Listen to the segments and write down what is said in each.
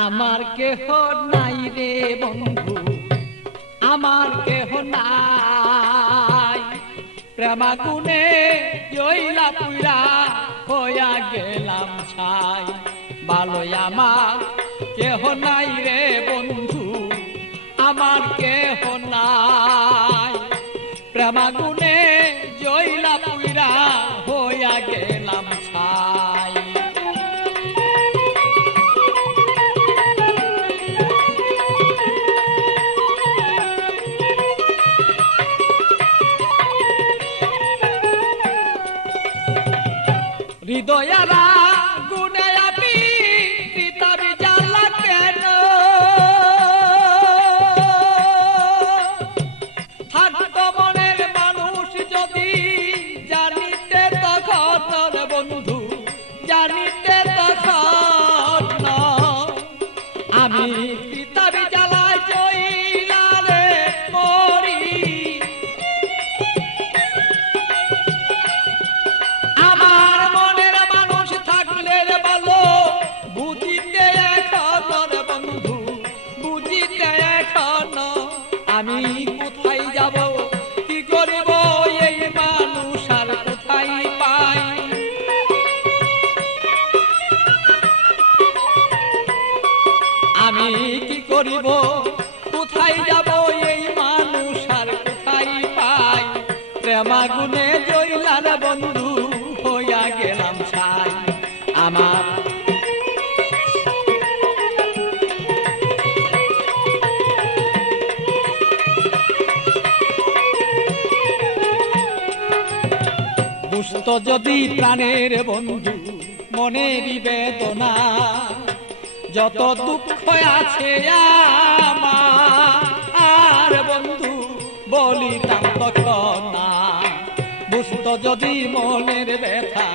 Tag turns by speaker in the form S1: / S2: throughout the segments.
S1: আমার কেহ নাই রে বন্ধু, আমার কেহ নাই। প্রেমাগুনে জইলা পুরা হইয়া গেলাম ছাই। ভালোই আমার কেহ নাই রে বন্ধু, আমার কেহ নাই। প্রেমাগুনে হৃদয়ারা কোথায় যাব এই মানুষ আর কোথায় পাই? প্রেমাগুনে বন্ধু হইয়া গেলাম ছাই। আমার যদি প্রাণের বন্ধু মনের বেদনা যত দুঃখ আছে আমার বলিতাম তখন না বুঝত যদি মনের ব্যথা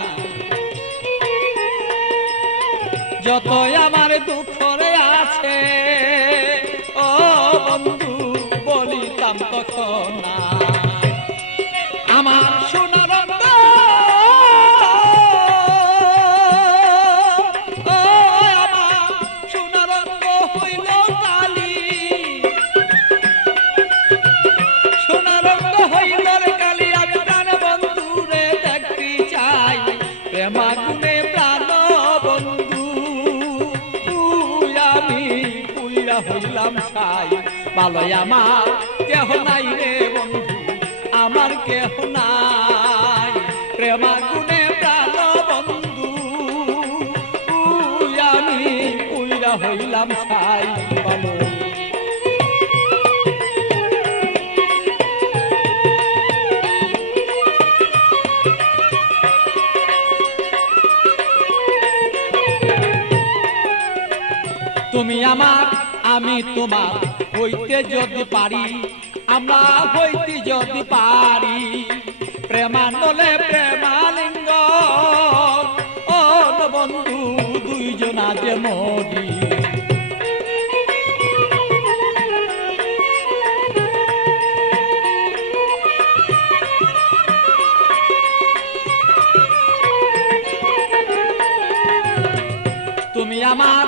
S1: যত আমার দুঃখরে আছে, ও বন্ধু বলিতাম তখন না হইলাম ছাই ভালোই আমার। কেহ নাই রে বন্ধু, আমার কেহ নাই। প্রেমাগুনে প্রাণ বন্ধু আমি পুইরা হইলাম ভালো। তুমি আমার আমি তোমার হইতে যদি পারি, আমরা হইতে যদি পারি। প্রেমানলে প্রেমালিঙ্গ বন্ধু দুইজনা যে মরি তুমি আমার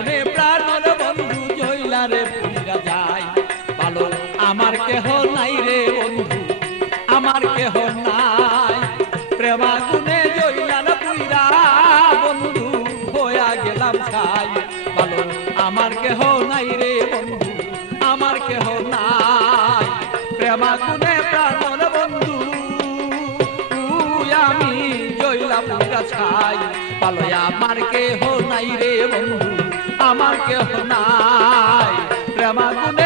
S1: আমার কেহ নাই। প্রেমা কুনে প্রাণন বন্ধু আমি জয়লাম গাছাই। পালয় আমার কেহ নাই রে বন্ধু, আমার কেহ নাই। প্রেমা কুনে